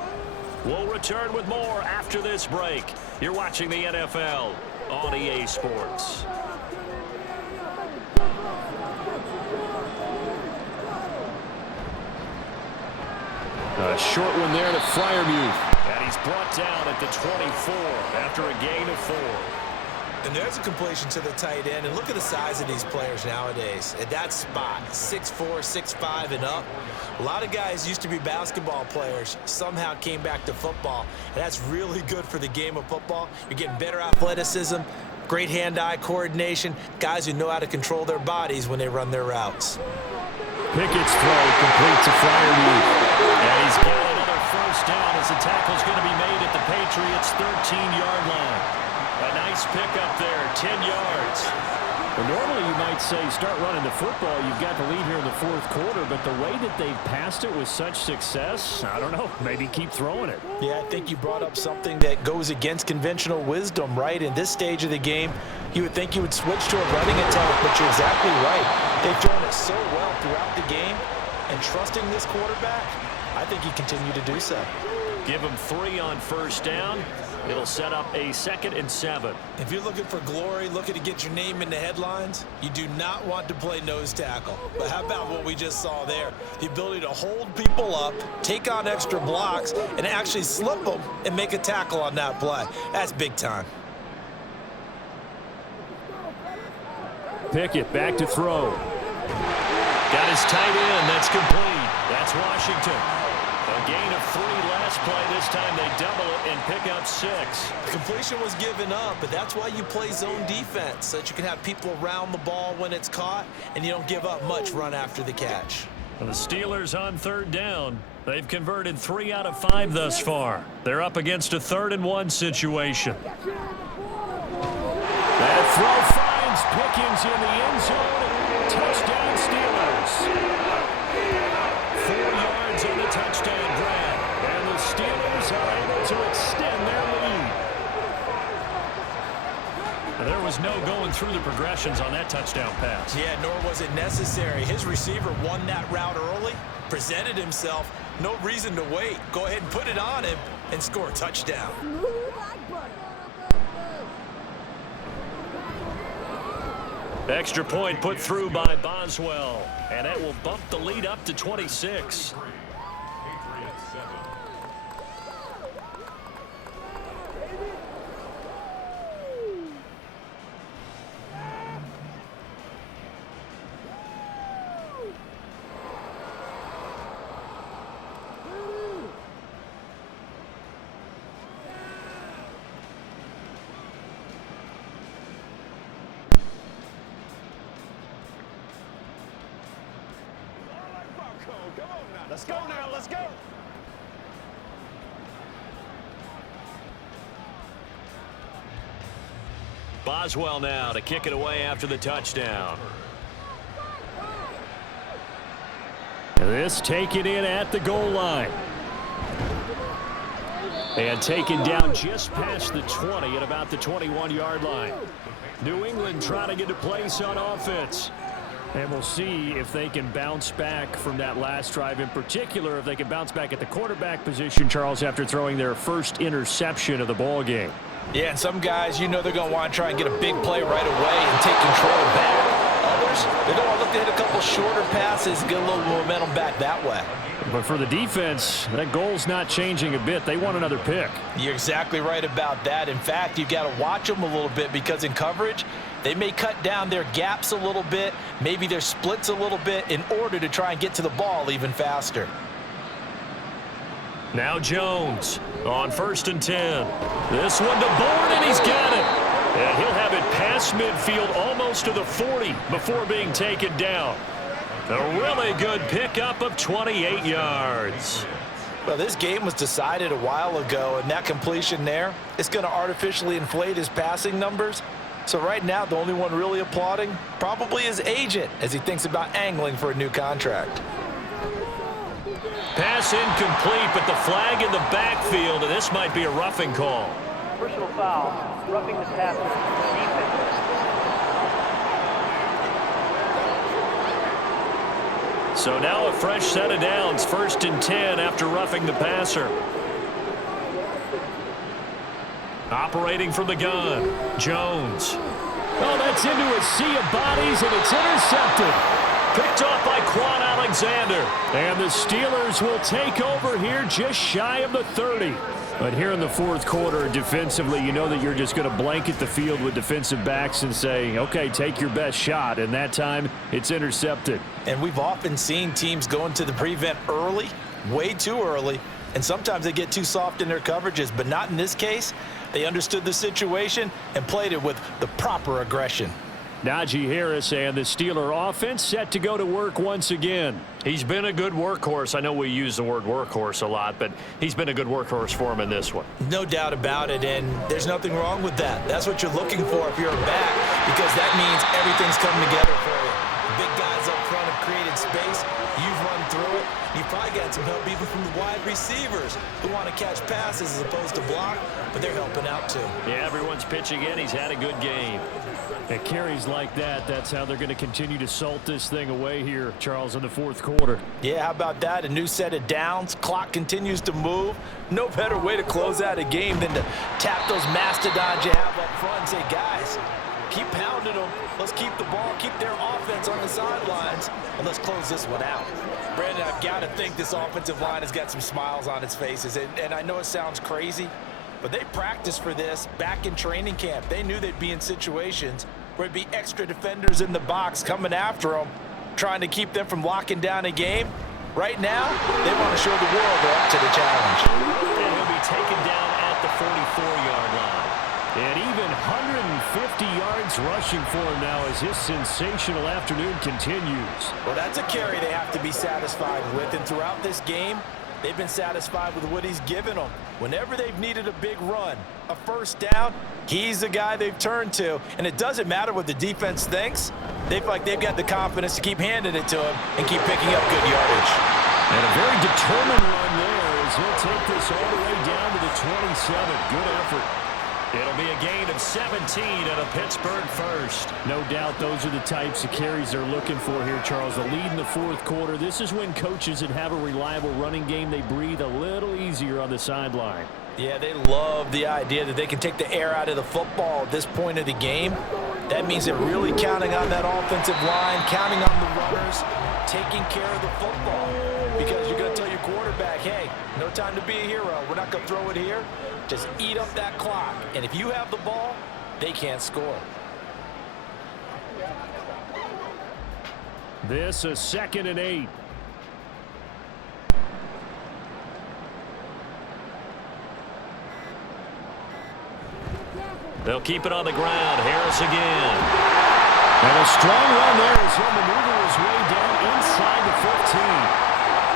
We'll return with more after this break. You're watching the NFL on EA Sports. A short one there to Freiermuth. And he's brought down at the 24 after a gain of 4. And there's a completion to the tight end. And look at the size of these players nowadays. At that spot, 6'4", 6'5", and up. A lot of guys used to be basketball players, somehow came back to football. And that's really good for the game of football. You're getting better athleticism, great hand-eye coordination, guys who know how to control their bodies when they run their routes. Pickett's throw complete to Freiermuth. And he's got another first down as the tackle's going to be made at the Patriots' 13-yard line. A nice pickup there, 10 yards. Well, normally you might say start running the football. You've got the lead here in the fourth quarter, but the way that they've passed it with such success, I don't know, maybe keep throwing it. Yeah, I think you brought up something that goes against conventional wisdom, right? In this stage of the game, you would think you would switch to a running attack, but you're exactly right. They've thrown it so well throughout the game, and trusting this quarterback, I think you continue to do so. Give him 3 on first down. It'll set up a 2nd and 7. If you're looking for glory, looking to get your name in the headlines, you do not want to play nose tackle. But how about what we just saw there? The ability to hold people up, take on extra blocks, and actually slip them and make a tackle on that play. That's big time. Pickett back to throw. Got his tight end. That's complete. That's Washington. A gain of 3 last play. This time they double it and pick up 6. The completion was given up, but that's why you play zone defense, so that you can have people around the ball when it's caught, and you don't give up much run after the catch. The Steelers on third down. They've converted 3 out of 5 thus far. They're up against a 3rd and 1 situation. That throw finds Pickens in the end zone. Touchdown Steelers. 4 yards on the touchdown grab. And the Steelers are able to extend their lead. There was no going through the progressions on that touchdown pass. Yeah, nor was it necessary. His receiver won that route early, presented himself. No reason to wait. Go ahead and put it on him and score a touchdown. Extra point put through by Boswell, and that will bump the lead up to 26. Patriots 7. Let's go now, let's go. Boswell now to kick it away after the touchdown. This taken in at the goal line. And taken down just past the 20 at about the 21-yard line. New England trying to get a place on offense. And we'll see if they can bounce back from that last drive, in particular, if they can bounce back at the quarterback position, Charles, after throwing their first interception of the ball game. Yeah, and some guys, you know they're going to want to try and get a big play right away and take control back. Others, they're going to look to hit a couple shorter passes and get a little momentum back that way. But for the defense, that goal's not changing a bit. They want another pick. You're exactly right about that. In fact, you've got to watch them a little bit because in coverage, they may cut down their gaps a little bit, maybe their splits a little bit in order to try and get to the ball even faster. Now Jones on 1st and 10. This one to Bourne, and he's got it. And he'll have it past midfield almost to the 40 before being taken down. A really good pickup of 28 yards. Well, this game was decided a while ago, and that completion there is going to artificially inflate his passing numbers. So right now, the only one really applauding probably his agent as he thinks about angling for a new contract. Pass incomplete, but the flag in the backfield, and this might be a roughing call. Personal foul, roughing the passer, defense. So now a fresh set of downs, 1st and 10 after roughing the passer. Operating from the gun, Jones. Oh, that's into a sea of bodies, and it's intercepted. Picked off by Quan Alexander. And the Steelers will take over here just shy of the 30. But here in the fourth quarter, defensively, you know that you're just going to blanket the field with defensive backs and say, okay, take your best shot. And that time, it's intercepted. And we've often seen teams go into the prevent early, way too early, and sometimes they get too soft in their coverages, but not in this case. They understood the situation and played it with the proper aggression. Najee Harris and the Steeler offense set to go to work once again. He's been a good workhorse. I know we use the word workhorse a lot, but he's been a good workhorse for him in this one. No doubt about it, and there's nothing wrong with that. That's what you're looking for if you're a back, because that means everything's coming together for you. The big guys up front have created space. You've run through it. You've probably got some help even from the wide receivers who want to catch passes as opposed to block, but they're helping out too. Yeah, everyone's pitching in. He's had a good game. At carries like that, that's how they're going to continue to salt this thing away here, Charles, in the fourth quarter. Yeah, how about that? A new set of downs. Clock continues to move. No better way to close out a game than to tap those mastodons you have up front and say, guys, keep pounding them. Let's keep the ball, keep their offense on the sidelines, and let's close this one out. Brandon, I've got to think this offensive line has got some smiles on its faces, and I know it sounds crazy, but they practiced for this back in training camp. They knew they'd be in situations where it'd be extra defenders in the box coming after them, trying to keep them from locking down a game. Right now, they want to show the world they're up to the challenge. And he'll be taken down at the 44-yard line. And even 150 yards rushing for him now as his sensational afternoon continues. Well, that's a carry they have to be satisfied with, and throughout this game, they've been satisfied with what he's given them. Whenever they've needed a big run, a first down, he's the guy they've turned to. And it doesn't matter what the defense thinks. They feel like they've got the confidence to keep handing it to him and keep picking up good yardage. And a very determined run there as he'll take this all the way down to the 27. Good effort. It'll be a gain of 17 and a Pittsburgh first. No doubt those are the types of carries they're looking for here, Charles. The lead in the fourth quarter. This is when coaches that have a reliable running game, they breathe a little easier on the sideline. Yeah, they love the idea that they can take the air out of the football at this point of the game. That means they're really counting on that offensive line, counting on the runners, taking care of the football. Because you're going to tell your quarterback, hey, no time to be a hero. We're not going to throw it here. Just eat up that clock. And if you have the ball, they can't score. This is 2nd and 8. They'll keep it on the ground. Harris again. And a strong run there as he'll maneuver his way down inside the 15.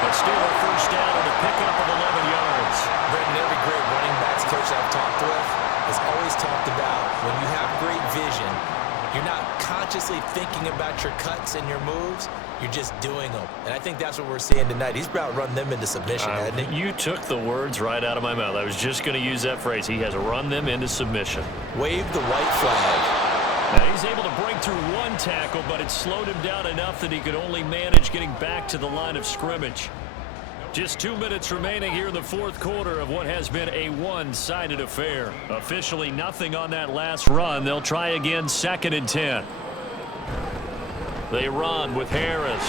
But still a first down and a pickup of 11 yards. Brendan, every great running backs coach I've talked with has always talked about when you have great vision, you're not consciously thinking about your cuts and your moves. You're just doing them. And I think that's what we're seeing tonight. He's about run them into submission, hasn't he? You took the words right out of my mouth. I was just going to use that phrase. He has run them into submission. Wave the white flag. Now he's able to break through one tackle, but it slowed him down enough that he could only manage getting back to the line of scrimmage. Just 2 minutes remaining here in the fourth quarter of what has been a one-sided affair. Officially nothing on that last run. They'll try again 2nd and 10. They run with Harris.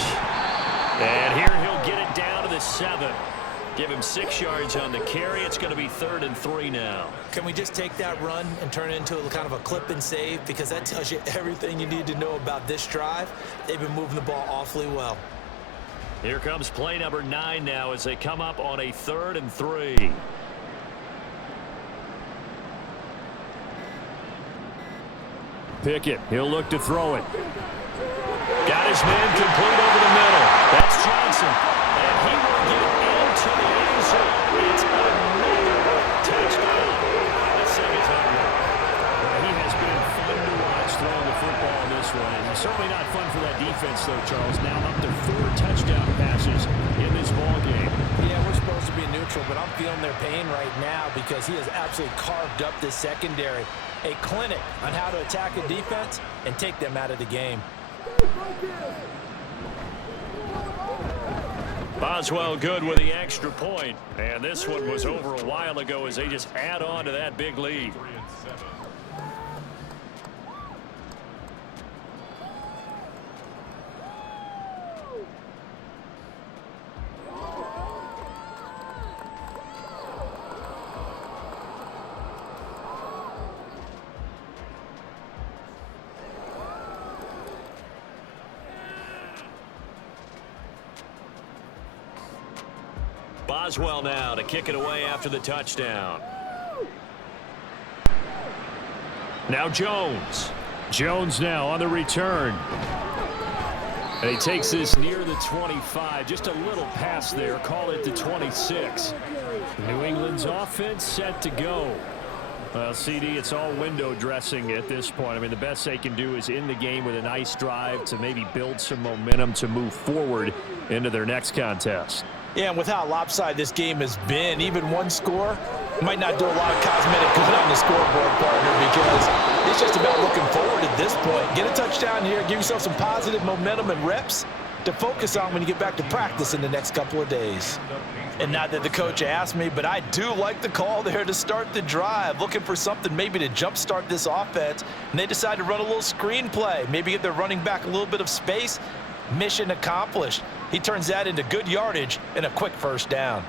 And here he'll get it down to the 7. Give him 6 yards on the carry. It's going to be 3rd and 3 now. Can we just take that run and turn it into a kind of a clip and save? Because that tells you everything you need to know about this drive. They've been moving the ball awfully well. Here comes play number 9 now as they come up on a 3rd and 3. Pickett, he'll look to throw it. Got his man complete over the middle. That's Johnson. And he will get into the end zone. It's another touchdown. The second time. He has been fun to watch throwing the football in this one. And certainly not fun for that defense, though, Charles. Now up to 4 touchdown passes in this ball game. Yeah, we're supposed to be neutral, but I'm feeling their pain right now because he has absolutely carved up the secondary. A clinic on how to attack a defense and take them out of the game. Boswell good with the extra point. And this one was over a while ago as they just add on to that big lead. Boswell now to kick it away after the touchdown. Now Jones. Jones now on the return. And he takes this near the 25. Just a little pass there. Call it the 26. New England's offense set to go. Well, CD, it's all window dressing at this point. I mean, the best they can do is in the game with a nice drive to maybe build some momentum to move forward into their next contest. Yeah, and with how lopsided this game has been, even one score might not do a lot of cosmetic good on the scoreboard, partner, because it's just about looking forward at this point. Get a touchdown here, give yourself some positive momentum and reps to focus on when you get back to practice in the next couple of days. And not that the coach asked me, but I do like the call there to start the drive, looking for something maybe to jumpstart this offense, and they decide to run a little screen play, maybe give their running back a little bit of space. Mission accomplished. He turns that into good yardage and a quick first down.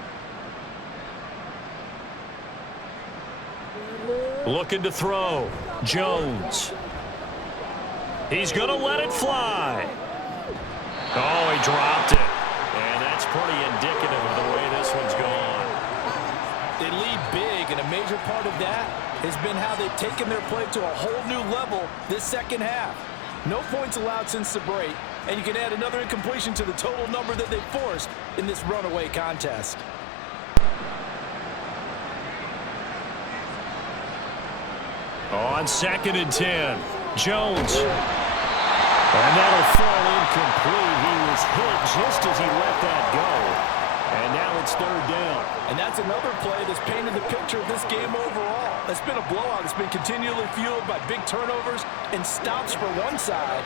Looking to throw. Jones. He's going to let it fly. Oh, he dropped it. And that's pretty indicative of the way this one's gone. They lead big, and a major part of that has been how they've taken their play to a whole new level this second half. No points allowed since the break, and you can add another incompletion to the total number that they forced in this runaway contest. On 2nd and 10, Jones. And that'll fall incomplete. He was hit just as he let that go. And now it's 3rd down. And that's another play that's painted the picture of this game overall. It's been a blowout. It's been continually fueled by big turnovers and stops for one side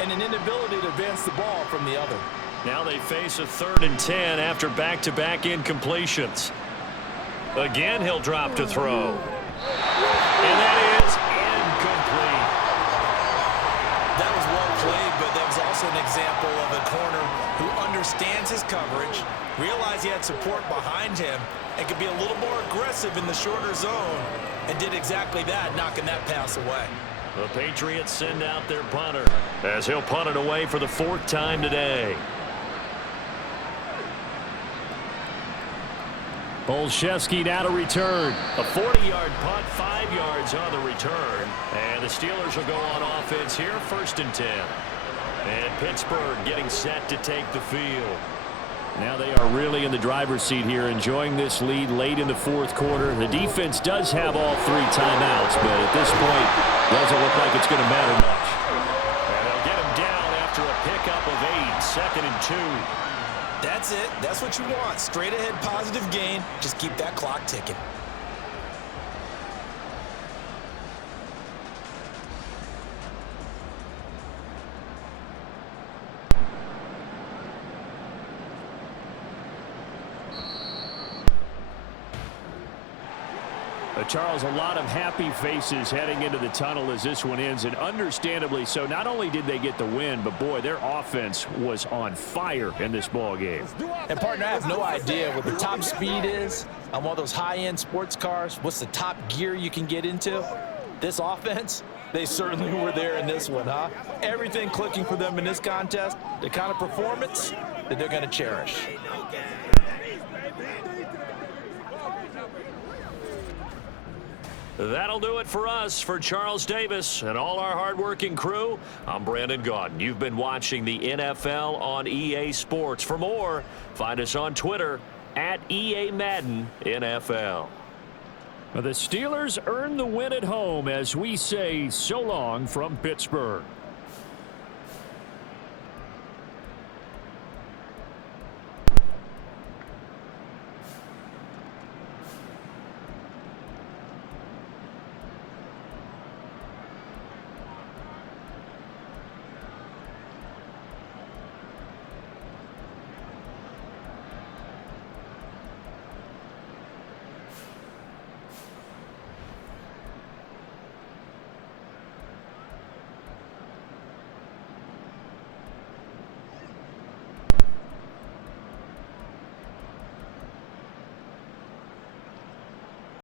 and an inability to advance the ball from the other. Now they face a 3rd and 10 after back-to-back incompletions. Again, he'll drop to throw. And that is incomplete. That was well played, but that was also an example of a corner who understands his coverage, realized he had support behind him, and could be a little more aggressive in the shorter zone, and did exactly that, knocking that pass away. The Patriots send out their punter as he'll punt it away for the 4th time today. Olszewski now to return. A 40-yard punt, 5 yards on the return. And the Steelers will go on offense here, 1st and 10. And Pittsburgh getting set to take the field. Now they are really in the driver's seat here, enjoying this lead late in the 4th quarter. The defense does have all 3 timeouts, but at this point, doesn't look like it's going to matter much. And they'll get him down after a pickup of 8, 2nd and 2. That's it. That's what you want. Straight ahead positive gain. Just keep that clock ticking. Charles, a lot of happy faces heading into the tunnel as this one ends, and understandably so. Not only did they get the win, but boy, their offense was on fire in this ball game. And partner, I have no idea what the top speed is on one of those high-end sports cars. What's the top gear you can get into? This offense, they certainly were there in this one, huh? Everything clicking for them in this contest, the kind of performance that they're going to cherish. That'll do it for us. For Charles Davis and all our hardworking crew, I'm Brandon Gaudin. You've been watching the NFL on EA Sports. For more, find us on Twitter at EA Madden NFL. The Steelers earn the win at home as we say so long from Pittsburgh.